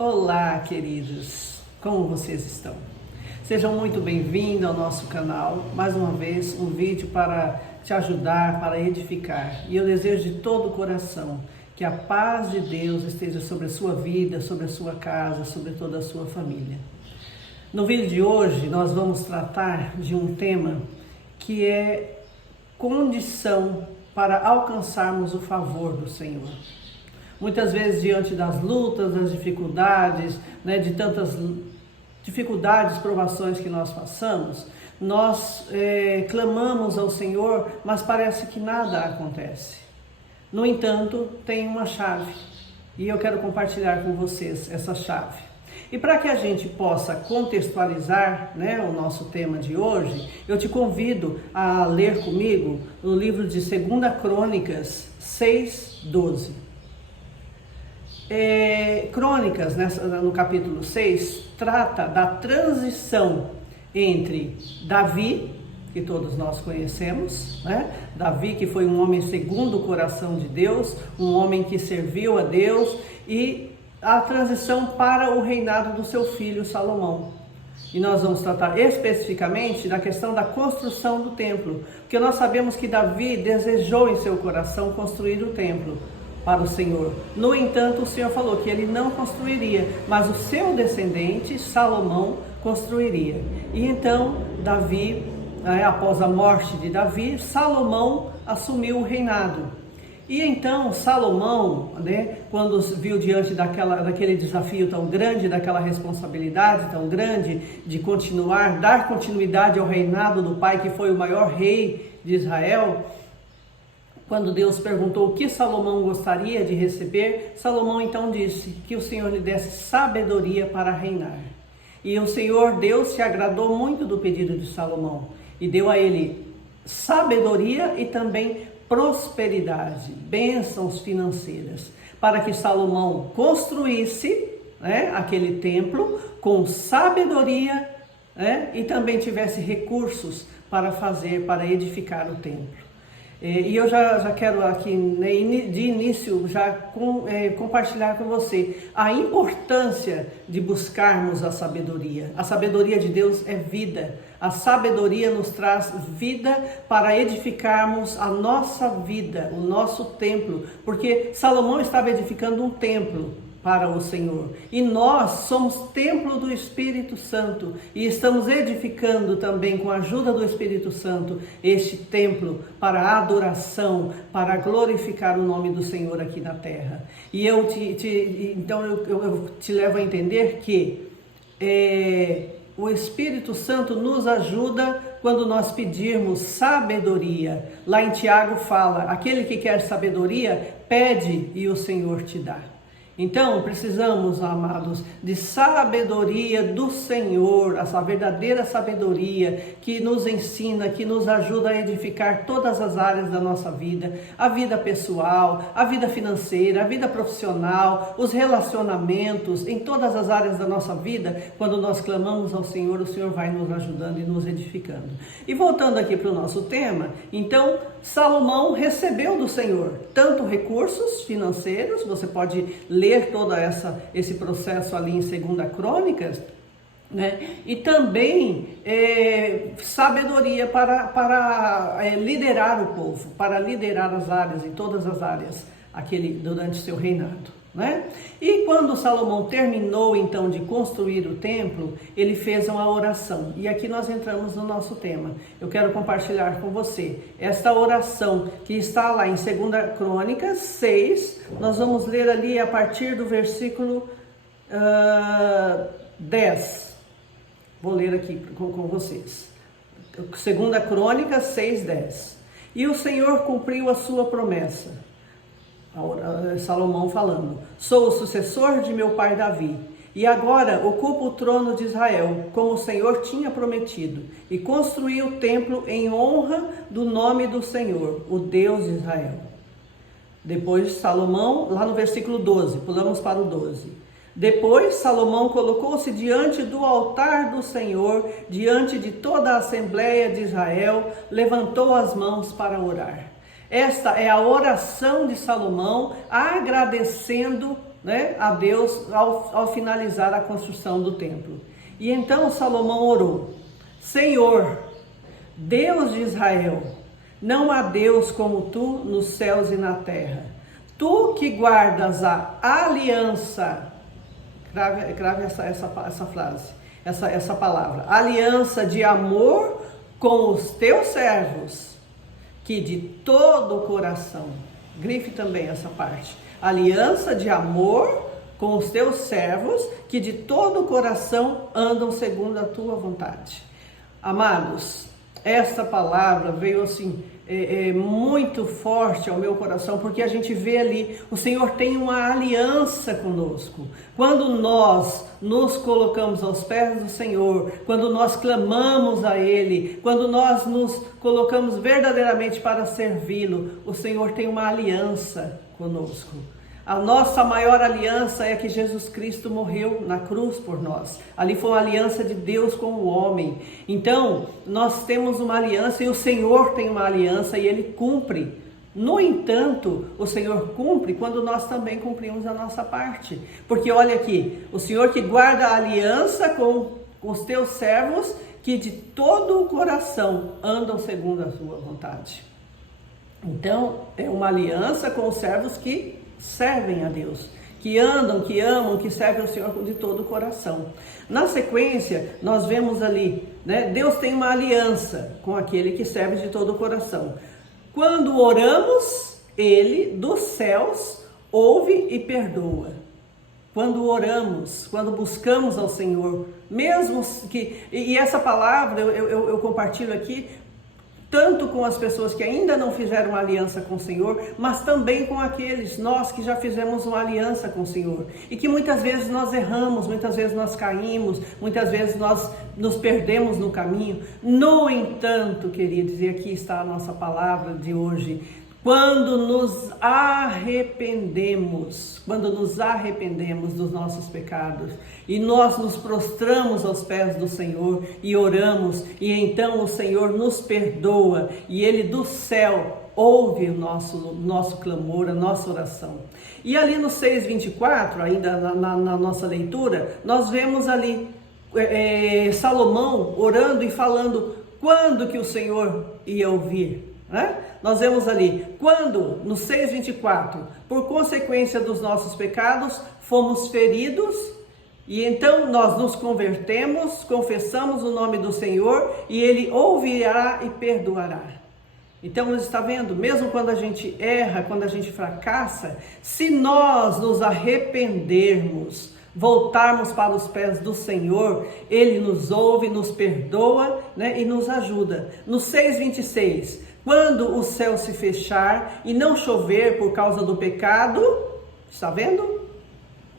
Olá, queridos! Como vocês estão? Sejam muito bem-vindos ao nosso canal. Mais uma vez, um vídeo para te ajudar, para edificar. E eu desejo de todo o coração que a paz de Deus esteja sobre a sua vida, sobre a sua casa, sobre toda a sua família. No vídeo de hoje, nós vamos tratar de um tema que é condição para alcançarmos o favor do Senhor. Muitas vezes, diante das lutas, das dificuldades, de tantas dificuldades, provações que nós passamos, nós clamamos ao Senhor, mas parece que nada acontece. No entanto, tem uma chave e eu quero compartilhar com vocês essa chave. E para que a gente possa contextualizar o nosso tema de hoje, eu te convido a ler comigo no livro de 2 Crônicas 6:12. Crônicas, no capítulo 6, trata da transição entre Davi, que todos nós conhecemos, Davi, que foi um homem segundo o coração de Deus, um homem que serviu a Deus, e a transição para o reinado do seu filho Salomão. E nós vamos tratar especificamente da questão da construção do templo, porque nós sabemos que Davi desejou em seu coração construir o templo para o Senhor. No entanto, o Senhor falou que ele não construiria, mas o seu descendente, Salomão, construiria. E então, Davi, após a morte de Davi, Salomão assumiu o reinado. E então, Salomão, quando viu diante daquele desafio tão grande, daquela responsabilidade tão grande de dar continuidade ao reinado do pai, que foi o maior rei de Israel, quando Deus perguntou o que Salomão gostaria de receber, Salomão então disse que o Senhor lhe desse sabedoria para reinar. E o Senhor Deus se agradou muito do pedido de Salomão e deu a ele sabedoria e também prosperidade, bênçãos financeiras, para que Salomão construísse aquele templo com sabedoria e também tivesse recursos para edificar o templo. E eu já quero aqui, de início, compartilhar com você a importância de buscarmos a sabedoria. A sabedoria de Deus é vida. A sabedoria nos traz vida para edificarmos a nossa vida, o nosso templo. Porque Salomão estava edificando um templo para o Senhor. E nós somos templo do Espírito Santo e estamos edificando também, com a ajuda do Espírito Santo, este templo para a adoração, para glorificar o nome do Senhor aqui na terra. E eu te levo a entender que o Espírito Santo nos ajuda quando nós pedirmos sabedoria. Lá em Tiago fala: aquele que quer sabedoria, pede e o Senhor te dá. Então, precisamos, amados, de sabedoria do Senhor, essa verdadeira sabedoria que nos ensina, que nos ajuda a edificar todas as áreas da nossa vida, a vida pessoal, a vida financeira, a vida profissional, os relacionamentos, em todas as áreas da nossa vida. Quando nós clamamos ao Senhor, o Senhor vai nos ajudando e nos edificando. E voltando aqui para o nosso tema, então, Salomão recebeu do Senhor tanto recursos financeiros, você pode ler todo esse processo ali em 2 Crônicas, e também sabedoria para liderar o povo, para liderar as áreas, em todas as áreas, durante seu reinado. E quando Salomão terminou então de construir o templo, ele fez uma oração. E aqui nós entramos no nosso tema. Eu quero compartilhar com você esta oração que está lá em 2 Crônicas 6. Nós vamos ler ali a partir do versículo 10. Vou ler aqui com vocês. 2 Crônicas 6:10. E o Senhor cumpriu a sua promessa. Salomão falando: sou o sucessor de meu pai Davi, e agora ocupo o trono de Israel, como o Senhor tinha prometido, e construí o templo em honra do nome do Senhor, o Deus de Israel. Depois Salomão, lá no versículo 12, pulamos para o 12. Depois Salomão colocou-se diante do altar do Senhor, diante de toda a Assembleia de Israel, levantou as mãos para orar. Esta é a oração de Salomão, agradecendo né, a Deus ao finalizar a construção do templo. E então Salomão orou: Senhor, Deus de Israel, não há Deus como tu nos céus e na terra. Tu que guardas a aliança, grave essa frase, essa palavra, aliança de amor com os teus servos, que de todo o coração, grife também essa parte, aliança de amor com os teus servos, que de todo o coração andam segundo a tua vontade. Amados, essa palavra veio assim, muito forte ao meu coração, porque a gente vê ali, o Senhor tem uma aliança conosco. Quando nós nos colocamos aos pés do Senhor, quando nós clamamos a Ele, quando nós nos colocamos verdadeiramente para servi-lo, o Senhor tem uma aliança conosco. A nossa maior aliança é que Jesus Cristo morreu na cruz por nós. Ali foi uma aliança de Deus com o homem. Então, nós temos uma aliança e o Senhor tem uma aliança e Ele cumpre. No entanto, o Senhor cumpre quando nós também cumprimos a nossa parte. Porque olha aqui, o Senhor que guarda a aliança com os teus servos, que de todo o coração andam segundo a sua vontade. Então, é uma aliança com os servos que servem a Deus, que andam, que amam, que servem ao Senhor de todo o coração. Na sequência, nós vemos ali, né, Deus tem uma aliança com aquele que serve de todo o coração. Quando oramos, Ele dos céus ouve e perdoa. Quando oramos, quando buscamos ao Senhor, mesmo que... E essa palavra eu compartilho aqui, tanto com as pessoas que ainda não fizeram uma aliança com o Senhor, mas também com aqueles, nós que já fizemos uma aliança com o Senhor. E que muitas vezes nós erramos, muitas vezes nós caímos, muitas vezes nós nos perdemos no caminho. No entanto, queridos, e aqui está a nossa palavra de hoje, quando nos arrependemos dos nossos pecados e nós nos prostramos aos pés do Senhor e oramos, e então o Senhor nos perdoa e Ele do céu ouve o nosso clamor, a nossa oração. E ali no 6:24, ainda na nossa leitura, nós vemos ali Salomão orando e falando quando que o Senhor ia ouvir. Né? Nós vemos ali, quando, no 6:24, por consequência dos nossos pecados, fomos feridos, e então nós nos convertemos, confessamos o nome do Senhor, e Ele ouvirá e perdoará. Então, você está vendo, mesmo quando a gente erra, quando a gente fracassa, se nós nos arrependermos, voltarmos para os pés do Senhor, Ele nos ouve, nos perdoa, né, e nos ajuda. No 6:26, quando o céu se fechar e não chover por causa do pecado, está vendo?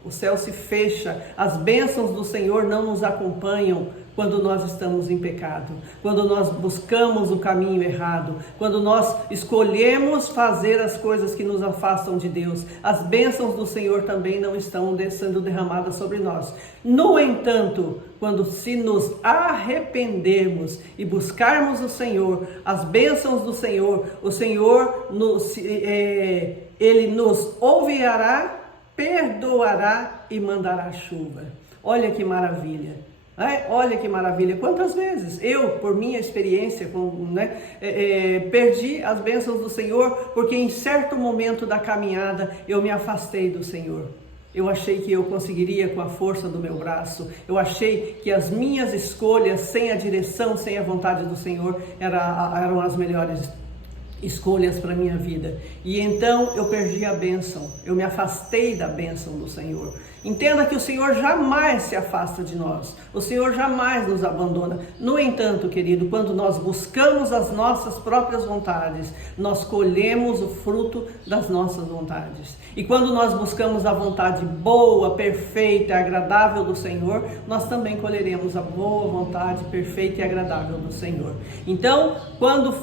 O céu se fecha, as bênçãos do Senhor não nos acompanham quando nós estamos em pecado, quando nós buscamos o caminho errado, quando nós escolhemos fazer as coisas que nos afastam de Deus. As bênçãos do Senhor também não estão sendo derramadas sobre nós. No entanto, quando se nos arrependermos e buscarmos o Senhor, as bênçãos do Senhor, o Senhor Ele nos ouvirá, perdoará e mandará chuva. Olha que maravilha! Olha que maravilha, quantas vezes eu, por minha experiência, perdi as bênçãos do Senhor, porque em certo momento da caminhada eu me afastei do Senhor. Eu achei que eu conseguiria com a força do meu braço, eu achei que as minhas escolhas, sem a direção, sem a vontade do Senhor, eram as melhores escolhas para a minha vida. E então eu perdi a bênção, eu me afastei da bênção do Senhor. Entenda que o Senhor jamais se afasta de nós, o Senhor jamais nos abandona. No entanto, querido, quando nós buscamos as nossas próprias vontades, nós colhemos o fruto das nossas vontades. E quando nós buscamos a vontade boa, perfeita e agradável do Senhor, nós também colheremos a boa vontade perfeita e agradável do Senhor. Então, quando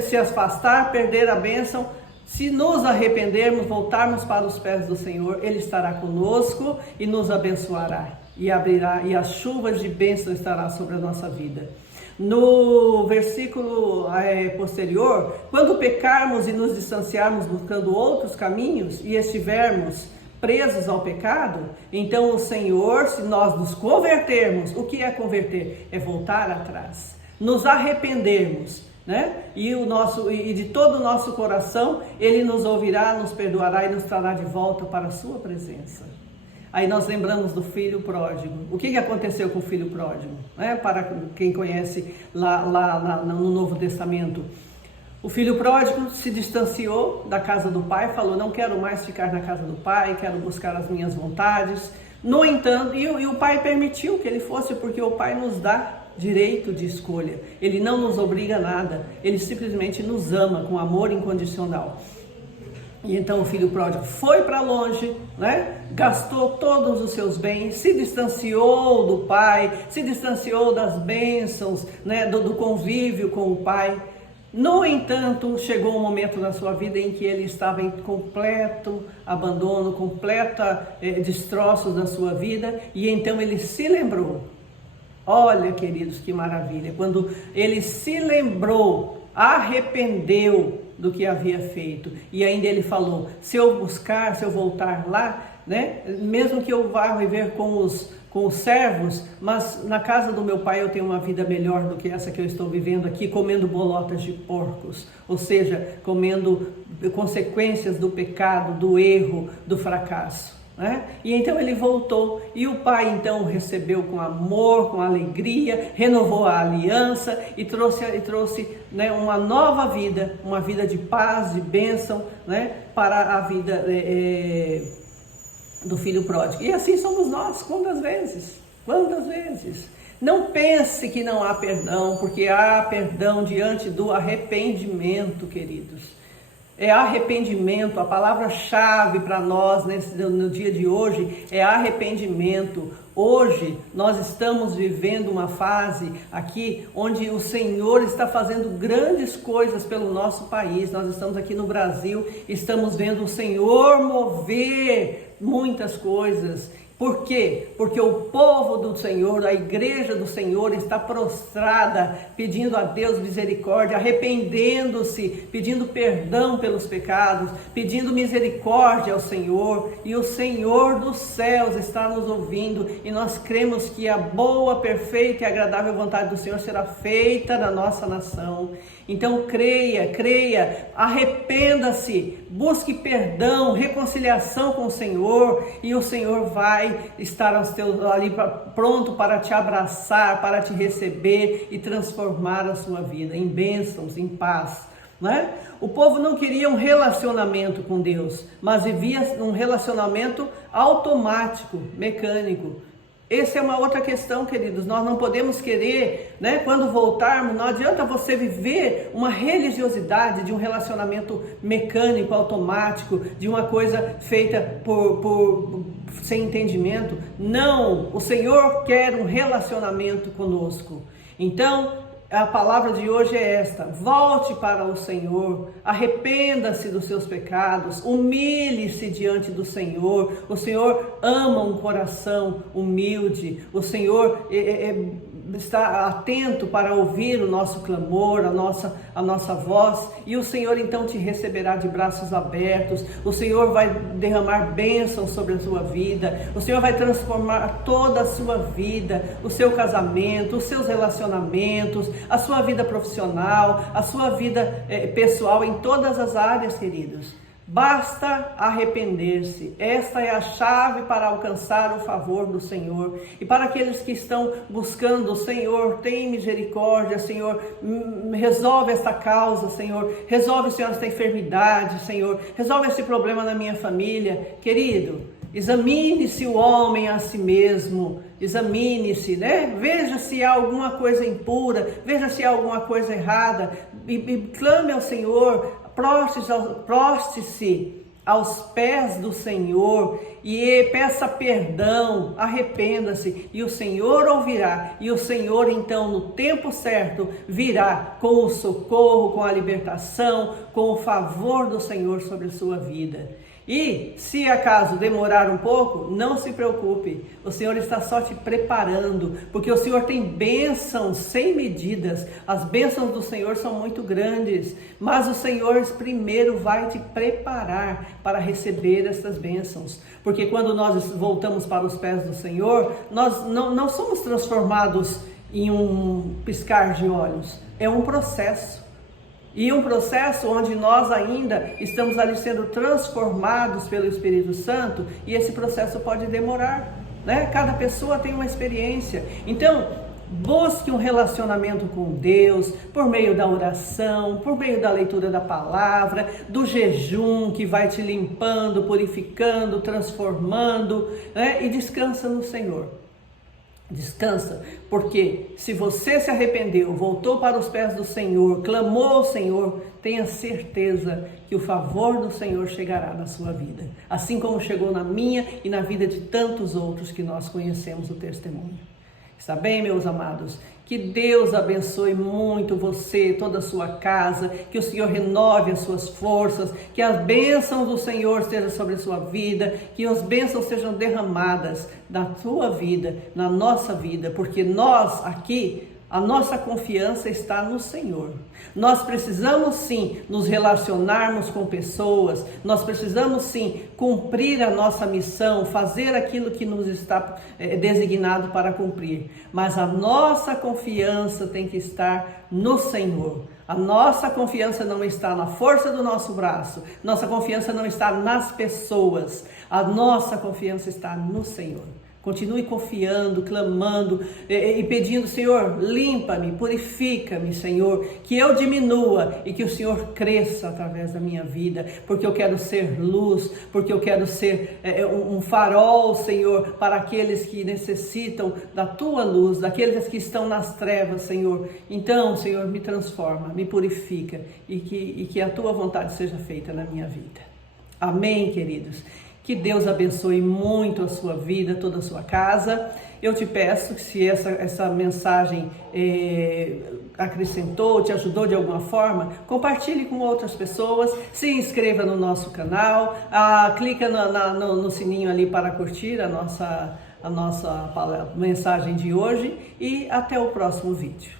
se afastar, perder a bênção, se nos arrependermos, voltarmos para os pés do Senhor, Ele estará conosco e nos abençoará e abrirá, e as chuvas de bênção estará sobre a nossa vida. No versículo posterior, quando pecarmos e nos distanciarmos buscando outros caminhos e estivermos presos ao pecado, então o Senhor, se nós nos convertermos, o que é converter? É voltar atrás, nos arrependermos, né? E de todo o nosso coração, Ele nos ouvirá, nos perdoará e nos trará de volta para a sua presença. Aí nós lembramos do filho pródigo. O que aconteceu com o filho pródigo? Para quem conhece lá no Novo Testamento. O filho pródigo se distanciou da casa do pai, falou: não quero mais ficar na casa do pai, quero buscar as minhas vontades. No entanto, e o pai permitiu que ele fosse, porque o pai nos dá direito de escolha. Ele não nos obriga a nada, ele simplesmente nos ama com amor incondicional. E então o filho pródigo foi para longe, né? Gastou todos os seus bens, se distanciou do pai, se distanciou das bênçãos, né? do convívio com o pai. No entanto, chegou um momento na sua vida em que ele estava em completo abandono, completa destroços da sua vida, e então ele se lembrou. Olha, queridos, que maravilha! Quando ele se lembrou, arrependeu do que havia feito, e ainda ele falou: se eu buscar, se eu voltar lá, né, mesmo que eu vá viver com os servos, mas na casa do meu pai eu tenho uma vida melhor do que essa que eu estou vivendo aqui, comendo bolotas de porcos, ou seja, comendo consequências do pecado, do erro, do fracasso. E então ele voltou, e o pai então o recebeu com amor, com alegria, renovou a aliança e trouxe né, uma nova vida, uma vida de paz, de bênção, né, para a vida do filho pródigo. E assim somos nós. Quantas vezes? Não pense que não há perdão, porque há perdão diante do arrependimento, queridos. É arrependimento, a palavra-chave para nós no dia de hoje é arrependimento. Hoje nós estamos vivendo uma fase aqui onde o Senhor está fazendo grandes coisas pelo nosso país. Nós estamos aqui no Brasil, estamos vendo o Senhor mover muitas coisas. Por quê? Porque o povo do Senhor, a igreja do Senhor está prostrada, pedindo a Deus misericórdia, arrependendo-se, pedindo perdão pelos pecados, pedindo misericórdia ao Senhor, e o Senhor dos céus está nos ouvindo, e nós cremos que a boa, perfeita e agradável vontade do Senhor será feita na nossa nação. Então creia, arrependa-se, busque perdão, reconciliação com o Senhor, e o Senhor vai estar ali pronto para te abraçar, para te receber e transformar a sua vida em bênçãos, em paz. Né? O povo não queria um relacionamento com Deus, mas vivia um relacionamento automático, mecânico. Essa é uma outra questão, queridos. Nós não podemos querer, né, quando voltarmos, não adianta você viver uma religiosidade de um relacionamento mecânico, automático, de uma coisa feita sem entendimento. Não, o Senhor quer um relacionamento conosco. Então, a palavra de hoje é esta: volte para o Senhor, arrependa-se dos seus pecados, humilhe-se diante do Senhor. O Senhor ama um coração humilde, o Senhor está atento para ouvir o nosso clamor, a nossa voz, e o Senhor então te receberá de braços abertos. O Senhor vai derramar bênçãos sobre a sua vida, o Senhor vai transformar toda a sua vida, o seu casamento, os seus relacionamentos, a sua vida profissional, a sua vida pessoal, em todas as áreas, queridos. Basta arrepender-se. Esta é a chave para alcançar o favor do Senhor. E para aqueles que estão buscando: Senhor, tem misericórdia, Senhor, resolve esta causa, Senhor, resolve, Senhor, esta enfermidade, Senhor, resolve esse problema na minha família. Querido, examine-se o homem a si mesmo, examine-se, né? Veja se há alguma coisa impura, veja se há alguma coisa errada, e clame ao Senhor, proste-se aos pés do Senhor e peça perdão, arrependa-se, e o Senhor ouvirá, e o Senhor então no tempo certo virá com o socorro, com a libertação, com o favor do Senhor sobre a sua vida. E se acaso demorar um pouco, não se preocupe, o Senhor está só te preparando, porque o Senhor tem bênçãos sem medidas, as bênçãos do Senhor são muito grandes, mas o Senhor primeiro vai te preparar para receber essas bênçãos, porque quando nós voltamos para os pés do Senhor, nós não somos transformados em um piscar de olhos, é um processo. E um processo onde nós ainda estamos ali sendo transformados pelo Espírito Santo, e esse processo pode demorar, né? Cada pessoa tem uma experiência. Então, busque um relacionamento com Deus por meio da oração, por meio da leitura da palavra, do jejum que vai te limpando, purificando, transformando, né? E descansa no Senhor. Descansa, porque se você se arrependeu, voltou para os pés do Senhor, clamou ao Senhor, tenha certeza que o favor do Senhor chegará na sua vida, assim como chegou na minha e na vida de tantos outros que nós conhecemos o testemunho. Está bem, meus amados? Que Deus abençoe muito você, toda a sua casa, que o Senhor renove as suas forças, que as bênçãos do Senhor estejam sobre a sua vida, que as bênçãos sejam derramadas na sua vida, na nossa vida, porque nós aqui, a nossa confiança está no Senhor. Nós precisamos sim nos relacionarmos com pessoas, nós precisamos sim cumprir a nossa missão, fazer aquilo que nos está designado para cumprir. Mas a nossa confiança tem que estar no Senhor. A nossa confiança não está na força do nosso braço, nossa confiança não está nas pessoas, a nossa confiança está no Senhor. Continue confiando, clamando e pedindo: Senhor, limpa-me, purifica-me, Senhor, que eu diminua e que o Senhor cresça através da minha vida, porque eu quero ser luz, porque eu quero ser um farol, Senhor, para aqueles que necessitam da Tua luz, daqueles que estão nas trevas, Senhor. Então, Senhor, me transforma, me purifica e que a Tua vontade seja feita na minha vida. Amém, queridos? Que Deus abençoe muito a sua vida, toda a sua casa. Eu te peço que se essa mensagem acrescentou, te ajudou de alguma forma, compartilhe com outras pessoas, se inscreva no nosso canal, clica no sininho ali para curtir a nossa mensagem de hoje e até o próximo vídeo.